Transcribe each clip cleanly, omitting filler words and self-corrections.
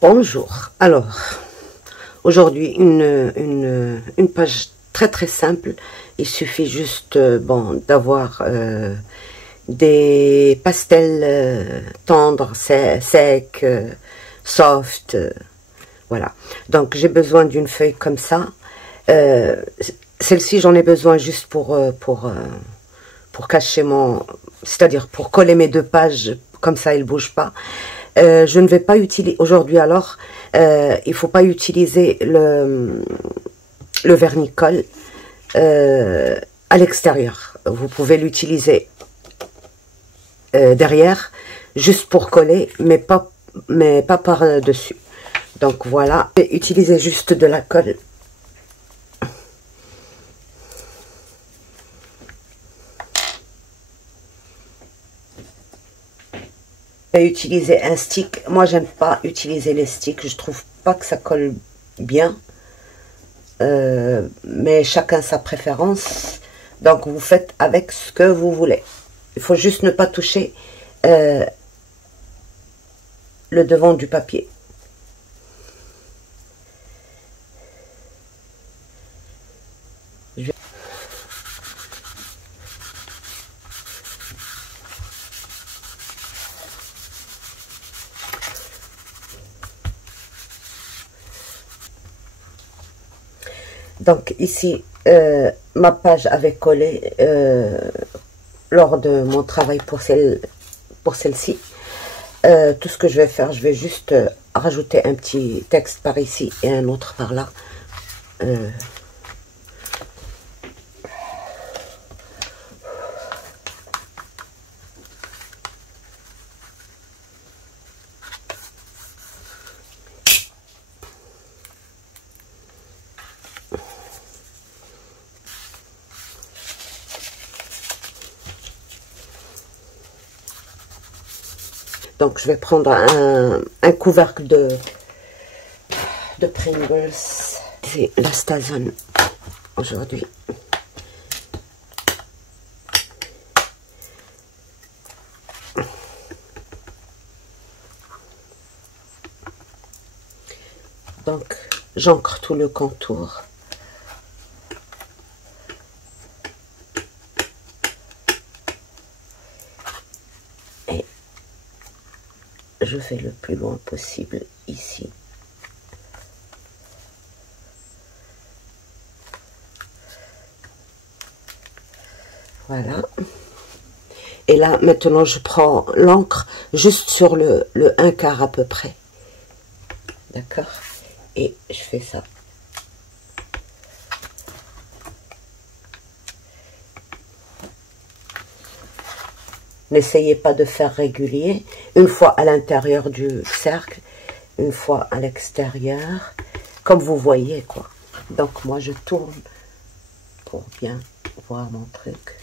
Bonjour. Alors, aujourd'hui, une page très très simple. Il suffit juste bon, d'avoir des pastels tendres, secs, soft. Voilà. Donc, j'ai besoin d'une feuille comme ça. Celle-ci, j'en ai besoin juste pour cacher mon... C'est-à-dire pour coller mes deux pages, comme ça, elles ne bougent pas. Je ne vais pas utiliser... Aujourd'hui, alors, il ne faut pas utiliser le vernis-colle à l'extérieur. Vous pouvez l'utiliser derrière, juste pour coller, mais pas par-dessus. Donc, voilà. Utilisez juste de la colle. Utiliser un stick. Moi, j'aime pas utiliser les sticks. Je trouve pas que ça colle bien. Mais chacun sa préférence. Donc, vous faites avec ce que vous voulez. Il faut juste ne pas toucher le devant du papier. Donc ici, ma page avait collé lors de mon travail pour celle-ci. Tout ce que je vais faire, je vais juste rajouter un petit texte par ici et un autre par là. Donc, je vais prendre un couvercle de Pringles. C'est la Stazone aujourd'hui. Donc, j'encre tout le contour. Et je vais le plus loin possible ici. Voilà. Et là, maintenant, je prends l'encre juste sur le 1/4 à peu près. D'accord? Et je fais ça. N'essayez pas de faire régulier. Une fois à l'intérieur du cercle, une fois à l'extérieur. Comme vous voyez, quoi. Donc, moi, je tourne pour bien voir mon truc.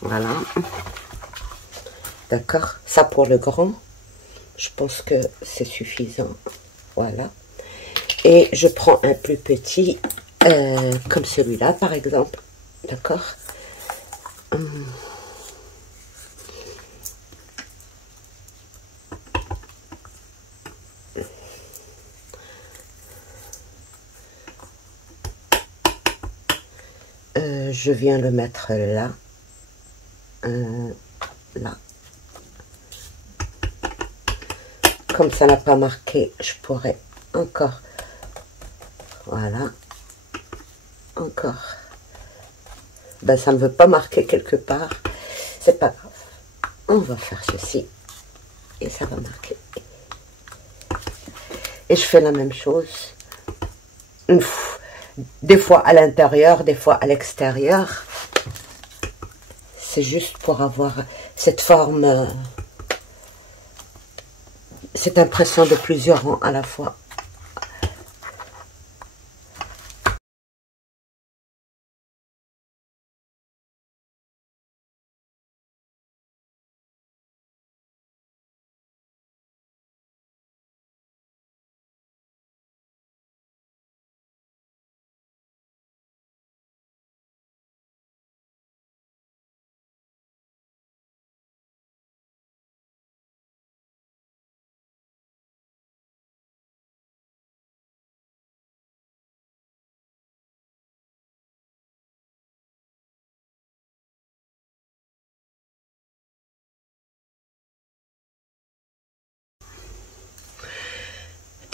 Voilà. D'accord? Ça pour le grand. Je pense que c'est suffisant. Voilà. Et je prends un plus petit, comme celui-là, par exemple. D'accord? Je viens le mettre là. Là. Comme ça n'a pas marqué, je pourrais encore. Voilà. Encore. Ben, ça ne veut pas marquer quelque part. C'est pas grave. On va faire ceci. Et ça va marquer. Et je fais la même chose. Des fois à l'intérieur, des fois à l'extérieur. C'est juste pour avoir cette forme, cette impression de plusieurs rangs à la fois.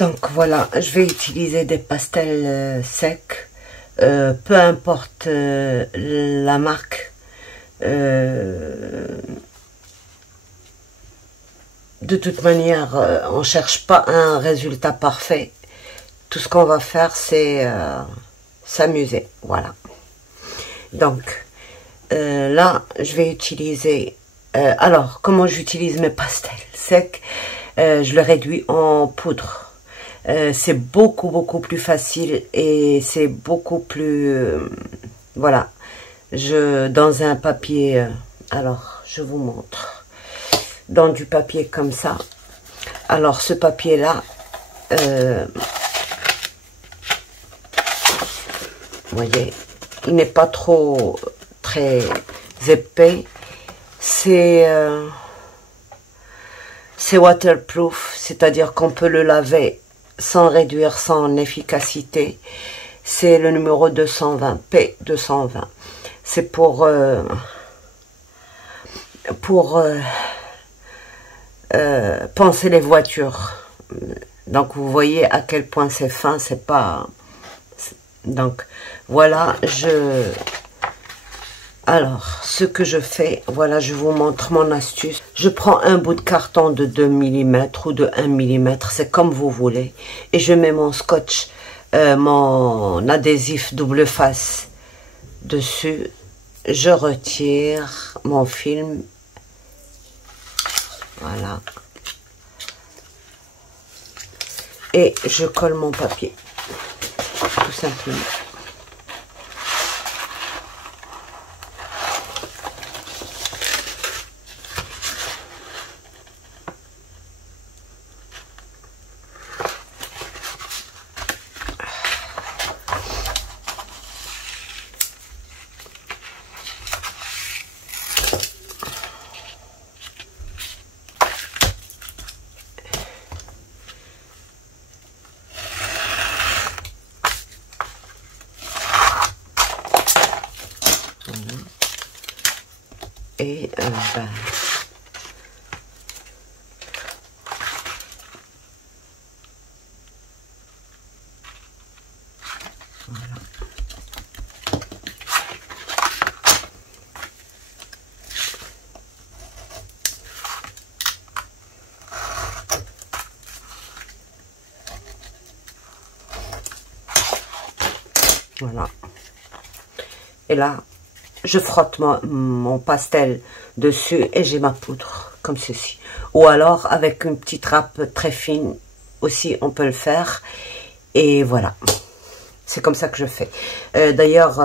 Donc voilà, je vais utiliser des pastels secs, peu importe la marque. De toute manière, on cherche pas un résultat parfait. Tout ce qu'on va faire, c'est s'amuser. Voilà. Donc, là, je vais utiliser... alors, comment j'utilise mes pastels secs? Je le réduis en poudre. C'est beaucoup plus facile et c'est beaucoup plus... voilà. Dans un papier... alors, je vous montre. Dans du papier comme ça. Alors, ce papier-là... vous voyez, il n'est pas trop très épais. C'est waterproof, c'est-à-dire qu'on peut le laver sans réduire son efficacité. C'est le numéro 220, P220. C'est pour penser les voitures. Donc vous voyez à quel point c'est fin, c'est pas... Donc voilà, alors, ce que je fais, voilà, je vous montre mon astuce. Je prends un bout de carton de 2 mm ou de 1 mm, c'est comme vous voulez. Et je mets mon scotch, mon adhésif double face dessus. Je retire mon film. Voilà. Et je colle mon papier, tout simplement. Et ben, voilà. Voilà. Et là, je frotte mon pastel dessus et j'ai ma poudre, comme ceci. Ou alors, avec une petite râpe très fine, aussi, on peut le faire. Et voilà. C'est comme ça que je fais. D'ailleurs,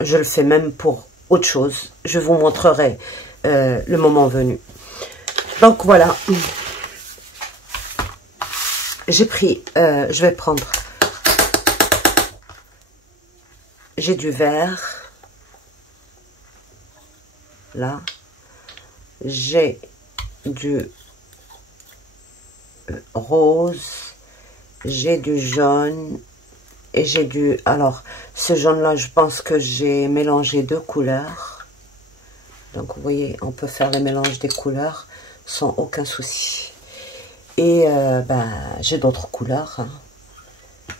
je le fais même pour autre chose. Je vous montrerai le moment venu. Donc, voilà. J'ai pris, je vais prendre... J'ai du vert, là, j'ai du rose, j'ai du jaune, et j'ai du... Alors, ce jaune-là, je pense que j'ai mélangé 2 couleurs. Donc, vous voyez, on peut faire le mélange des couleurs sans aucun souci. Et, ben, j'ai d'autres couleurs, hein.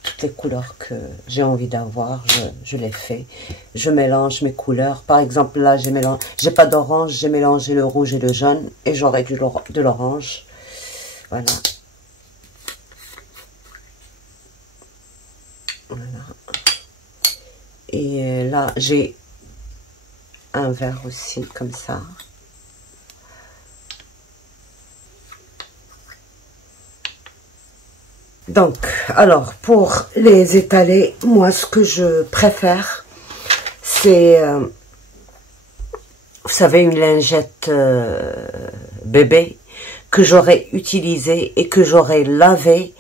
Toutes les couleurs que j'ai envie d'avoir, je les fais. Je mélange mes couleurs. Par exemple, là, j'ai pas d'orange, j'ai mélangé le rouge et le jaune. Et j'aurai de l'orange. Voilà. Voilà. Et là, j'ai un vert aussi, comme ça. Donc, alors, pour les étaler, moi, ce que je préfère, c'est, vous savez, une lingette bébé que j'aurais utilisée et que j'aurais lavée.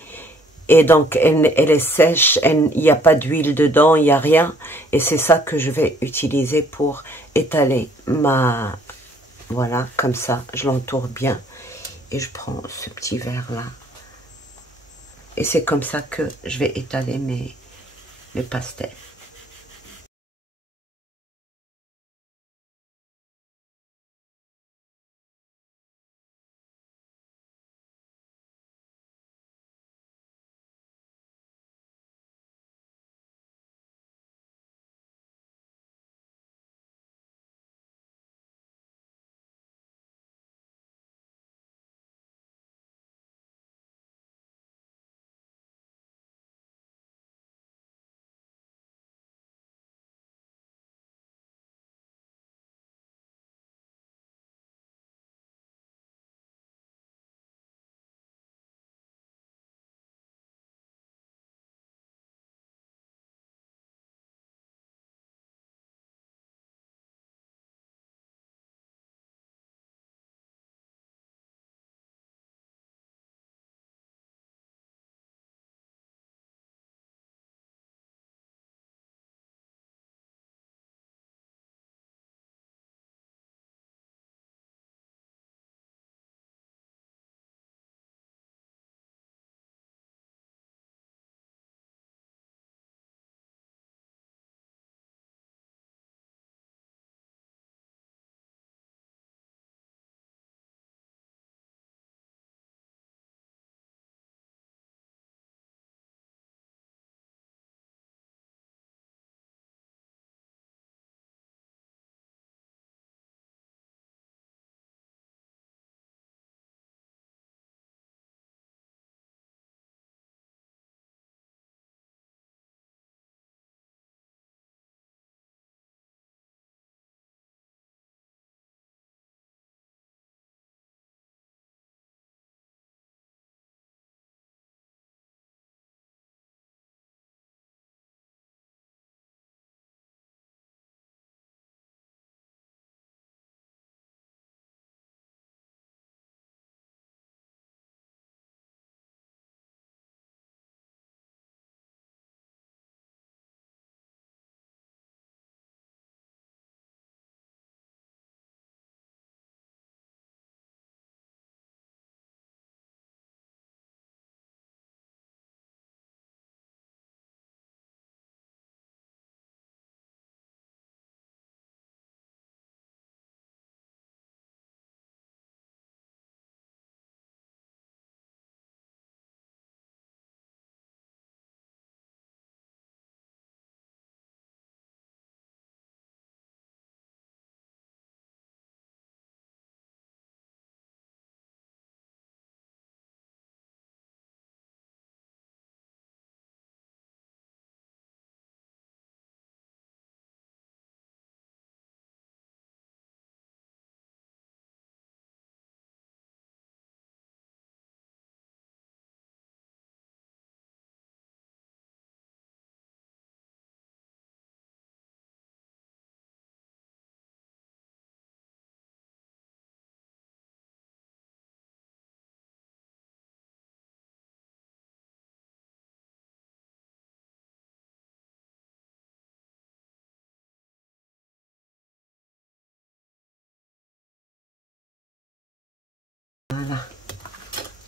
Et donc, elle est sèche, il n'y a pas d'huile dedans, il n'y a rien. Et c'est ça que je vais utiliser pour étaler ma... Voilà, comme ça, je l'entoure bien. Et je prends ce petit verre-là. Et c'est comme ça que je vais étaler mes pastels.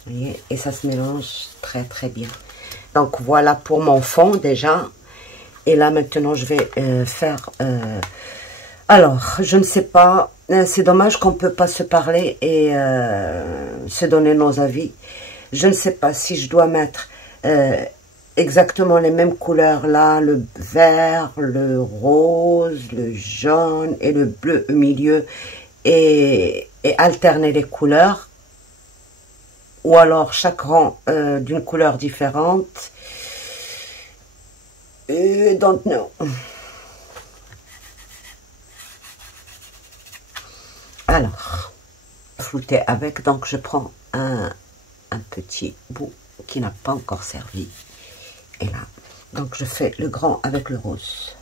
Vous voyez, et ça se mélange très très bien. Donc voilà pour mon fond déjà. Et là maintenant je vais faire... alors, je ne sais pas, c'est dommage qu'on ne peut pas se parler et se donner nos avis. Je ne sais pas si je dois mettre exactement les mêmes couleurs là, le vert, le rose, le jaune et le bleu au milieu et alterner les couleurs. Ou alors chaque rang d'une couleur différente. I don't know. Alors, flouter avec, donc je prends un petit bout qui n'a pas encore servi. Et là, donc je fais le grand avec le rose.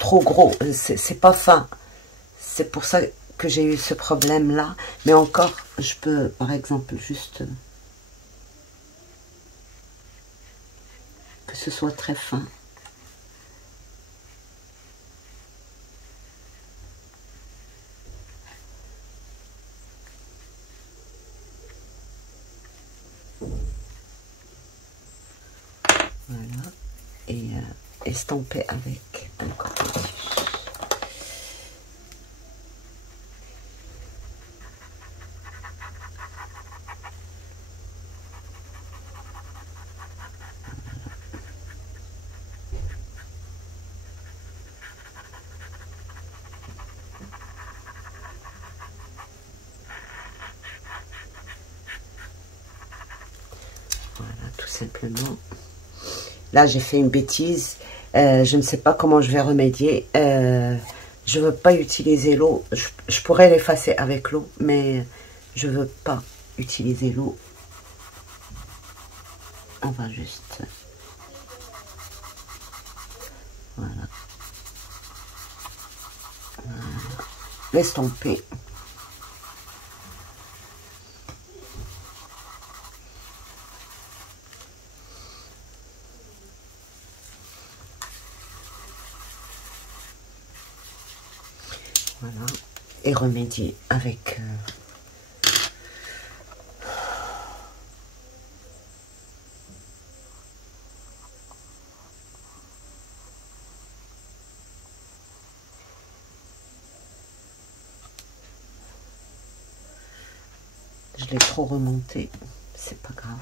trop gros, c'est pas fin. C'est pour ça que j'ai eu ce problème là. Mais encore, je peux par exemple juste que ce soit très fin. Voilà. Et estamper avec un coton-tige. Voilà, tout simplement. Là, j'ai fait une bêtise. Je ne sais pas comment je vais remédier. Je ne veux pas utiliser l'eau. Je pourrais l'effacer avec l'eau, mais je ne veux pas utiliser l'eau. On va juste... Voilà. Voilà. L'estomper. Voilà. Et remédier avec... Je l'ai trop remonté. C'est pas grave.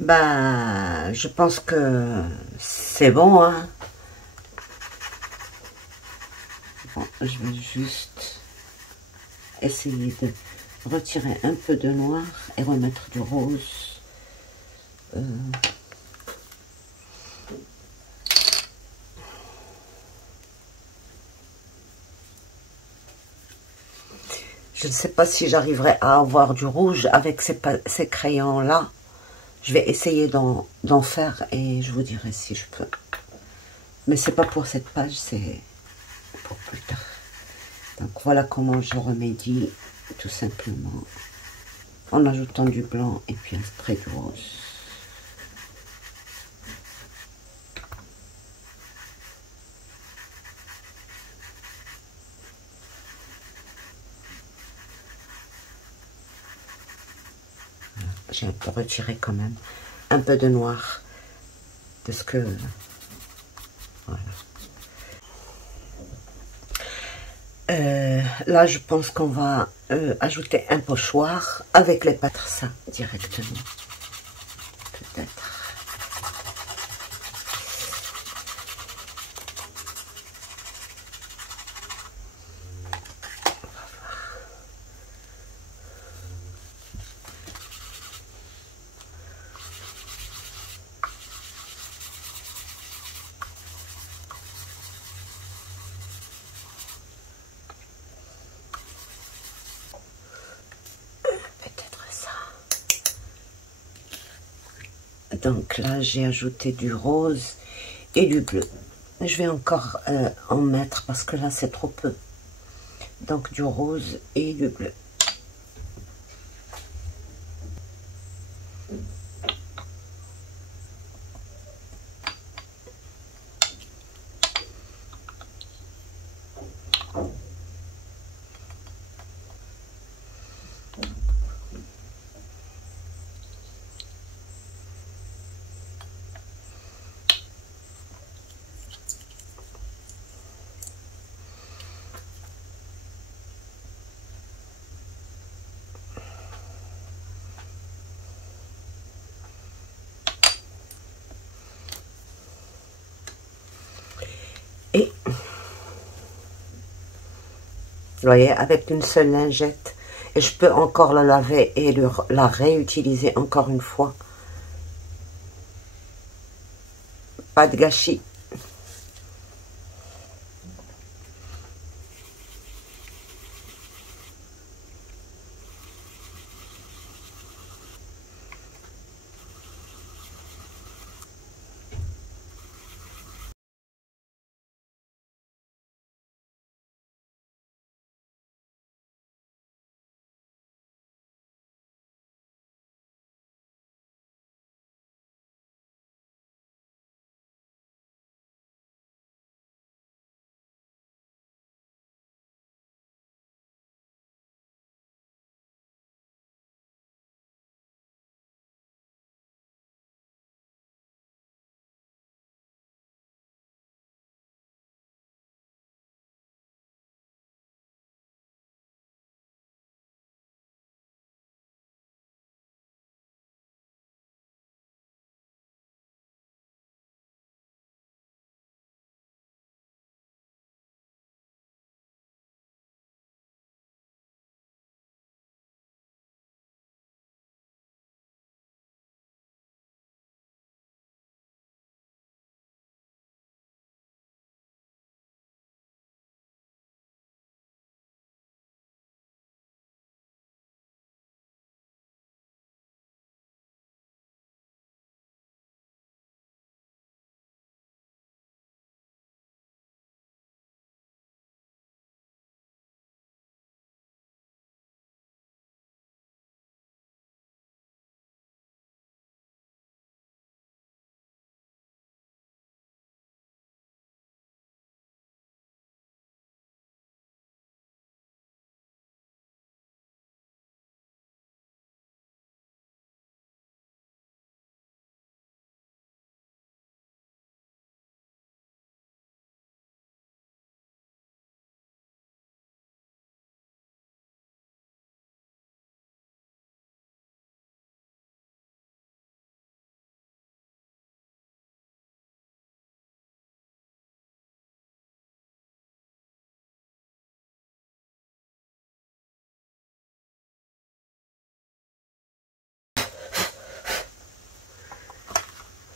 Ben, je pense que c'est bon, hein. Bon, je vais juste essayer de retirer un peu de noir et remettre du rose. Je ne sais pas si j'arriverai à avoir du rouge avec ces crayons-là. Je vais essayer d'en faire et je vous dirai si je peux. Mais c'est pas pour cette page, c'est pour plus tard. Donc voilà comment je remédie, tout simplement, en ajoutant du blanc et puis un spray de rose. J'ai un peu retiré quand même un peu de noir parce que voilà. Là, je pense qu'on va ajouter un pochoir avec les patrons directement. Peut-être. Peut-être ça. Donc là, j'ai ajouté du rose et du bleu. Je vais encore en mettre parce que là, c'est trop peu. Donc du rose et du bleu. Et vous voyez, avec une seule lingette, et je peux encore la laver et la réutiliser encore une fois. Pas de gâchis.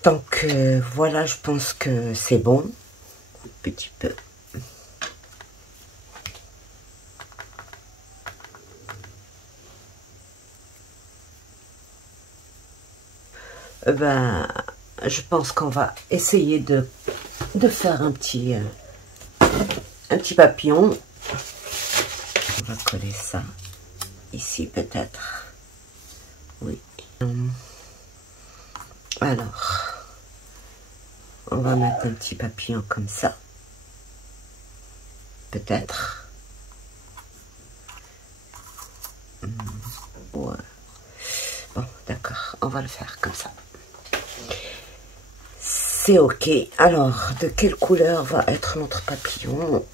Donc voilà, je pense que c'est bon. Un petit peu. Ben, je pense qu'on va essayer de faire un petit papillon. On va coller ça ici peut-être. Oui. Alors, on va mettre un petit papillon comme ça. Peut-être. Ouais. Bon, d'accord, on va le faire comme ça. C'est ok. Alors, de quelle couleur va être notre papillon?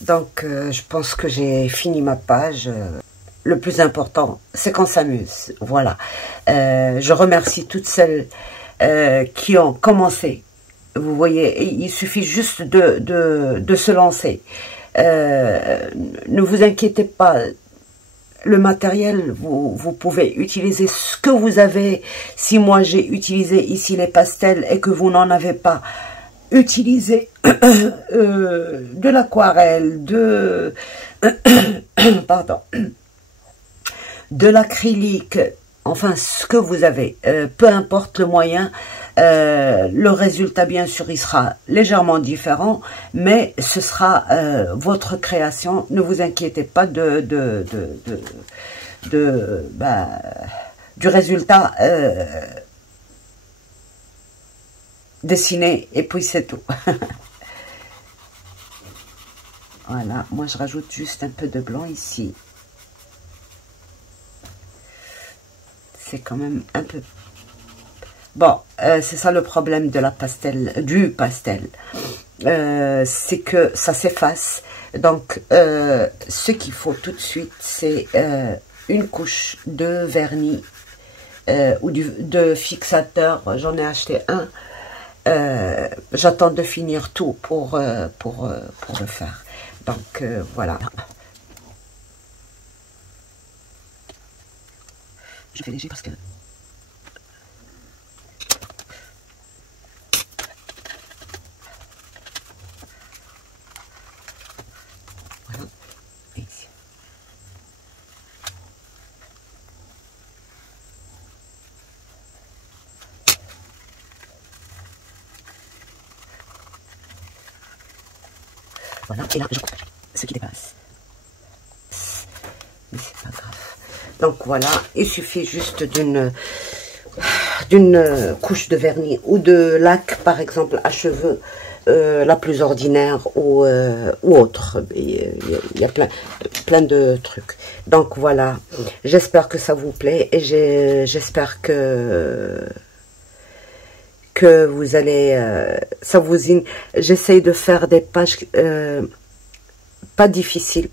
Donc, je pense que j'ai fini ma page. Le plus important, c'est qu'on s'amuse. Voilà. Je remercie toutes celles qui ont commencé. Vous voyez, il suffit juste de se lancer. Ne vous inquiétez pas, le matériel, vous pouvez utiliser ce que vous avez. Si moi j'ai utilisé ici les pastels et que vous n'en avez pas, utilisez de l'aquarelle, pardon, de l'acrylique, enfin ce que vous avez, peu importe le moyen. Le résultat, bien sûr, il sera légèrement différent, mais ce sera votre création. Ne vous inquiétez pas du résultat dessiné, et puis c'est tout. Voilà, moi je rajoute juste un peu de blanc ici. C'est quand même un peu... Bon, c'est ça le problème de la du pastel. C'est que ça s'efface. Donc, ce qu'il faut tout de suite, c'est une couche de vernis ou de fixateur. J'en ai acheté un. J'attends de finir tout pour le faire. Donc, voilà. Je fais léger parce que... Voilà. Et ici. Voilà, et là, je coupe ce qui dépasse. Mais c'est pas grave. Donc voilà, il suffit juste d'une couche de vernis ou de lac, par exemple, à cheveux, la plus ordinaire ou autre. Il y a plein de trucs. Donc voilà, j'espère que ça vous plaît et j'espère que vous allez... J'essaye de faire des pages pas difficiles.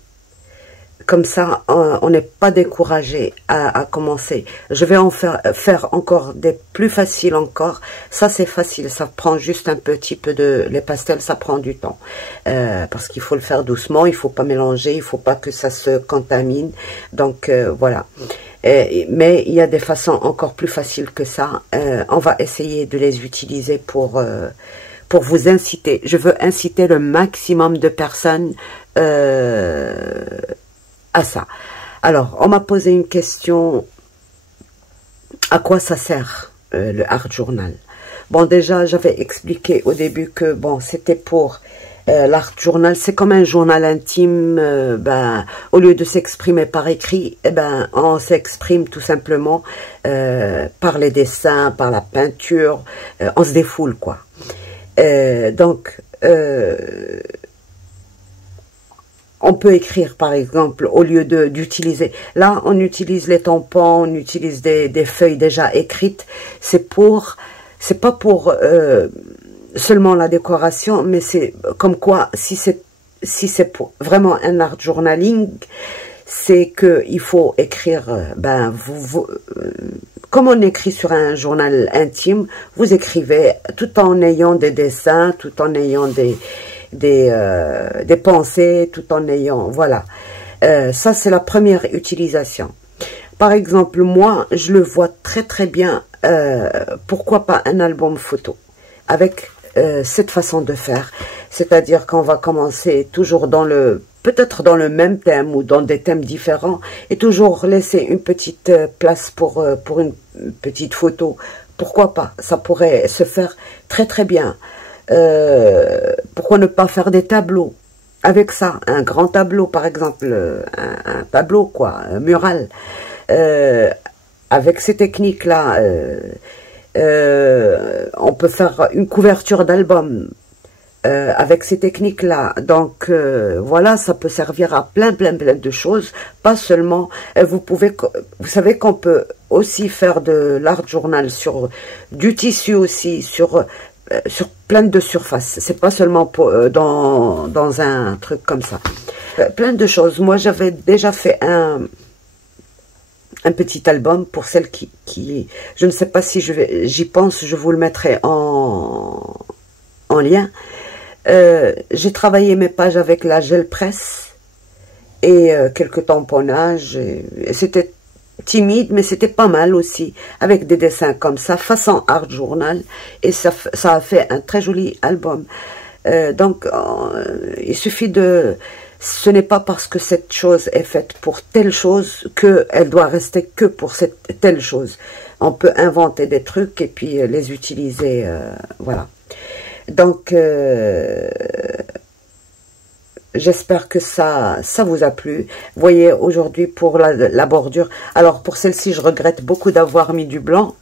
Comme ça, on n'est pas découragé à commencer. Je vais en faire encore des plus faciles encore. Ça, c'est facile. Ça prend juste un petit peu les pastels, ça prend du temps. Parce qu'il faut le faire doucement. Il faut pas mélanger. Il faut pas que ça se contamine. Donc, voilà. Mais il y a des façons encore plus faciles que ça. On va essayer de les utiliser pour vous inciter. Je veux inciter le maximum de personnes à ça. Alors, on m'a posé une question, à quoi ça sert le Art Journal? Bon, déjà, j'avais expliqué au début que, bon, c'était pour l'Art Journal, c'est comme un journal intime, au lieu de s'exprimer par écrit, on s'exprime tout simplement par les dessins, par la peinture, on se défoule, quoi. Donc, on peut écrire, par exemple, au lieu d'utiliser... Là, on utilise les tampons, on utilise des feuilles déjà écrites. C'est pas pour seulement la décoration, mais c'est comme quoi, si c'est pour vraiment un art journaling, c'est que il faut écrire, comme on écrit sur un journal intime, vous écrivez tout en ayant des dessins, tout en ayant des pensées, tout en ayant, voilà. Ça, c'est la première utilisation. Par exemple, moi, je le vois très très bien, pourquoi pas un album photo, avec cette façon de faire. C'est-à-dire qu'on va commencer toujours peut-être dans le même thème ou dans des thèmes différents, et toujours laisser une petite place pour une petite photo. Pourquoi pas? Ça pourrait se faire très très bien. Pourquoi ne pas faire des tableaux avec ça, un grand tableau par exemple, un tableau quoi, un mural, avec ces techniques là, on peut faire une couverture d'album avec ces techniques là. Donc voilà, ça peut servir à plein de choses, pas seulement, vous savez qu'on peut aussi faire de l'art journal sur du tissu aussi, sur plein de surfaces. C'est pas seulement dans un truc comme ça. Plein de choses. Moi, j'avais déjà fait un un petit album pour celles qui je ne sais pas si j'y pense, je vous le mettrai en lien. J'ai travaillé mes pages avec la gel presse et quelques tamponnages, et c'était timide, mais c'était pas mal aussi, avec des dessins comme ça, façon art journal, et ça a fait un très joli album. Donc, il suffit de... Ce n'est pas parce que cette chose est faite pour telle chose qu'elle doit rester que pour cette telle chose. On peut inventer des trucs et puis les utiliser, voilà. Donc, j'espère que ça vous a plu. Vous voyez, aujourd'hui, pour la bordure, alors pour celle-ci, je regrette beaucoup d'avoir mis du blanc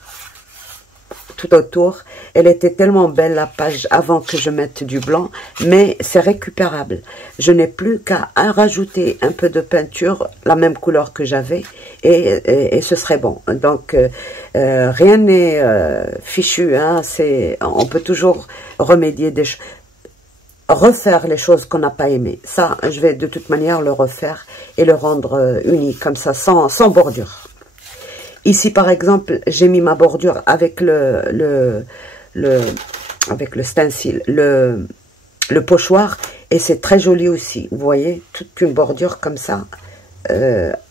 tout autour. Elle était tellement belle, la page, avant que je mette du blanc, mais c'est récupérable. Je n'ai plus qu'à rajouter un peu de peinture, la même couleur que j'avais, et ce serait bon. Donc, rien n'est fichu, hein, on peut toujours remédier des choses, refaire les choses qu'on n'a pas aimées. Ça, je vais de toute manière le refaire et le rendre uni, comme ça, sans bordure. Ici, par exemple, j'ai mis ma bordure avec avec le stencil, le pochoir, et c'est très joli aussi. Vous voyez, toute une bordure comme ça,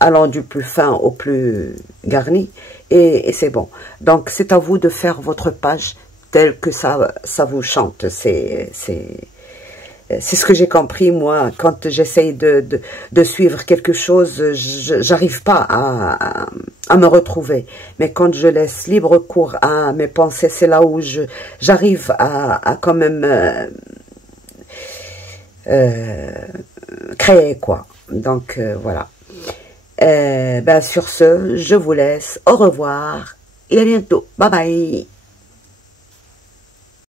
allant du plus fin au plus garni, et c'est bon. Donc, c'est à vous de faire votre page telle que ça vous chante. C'est ce que j'ai compris, moi, quand j'essaye de suivre quelque chose, j'arrive pas à me retrouver. Mais quand je laisse libre cours à mes pensées, c'est là où j'arrive à quand même créer, quoi. Donc, voilà. Ben, sur ce, je vous laisse. Au revoir et à bientôt. Bye bye.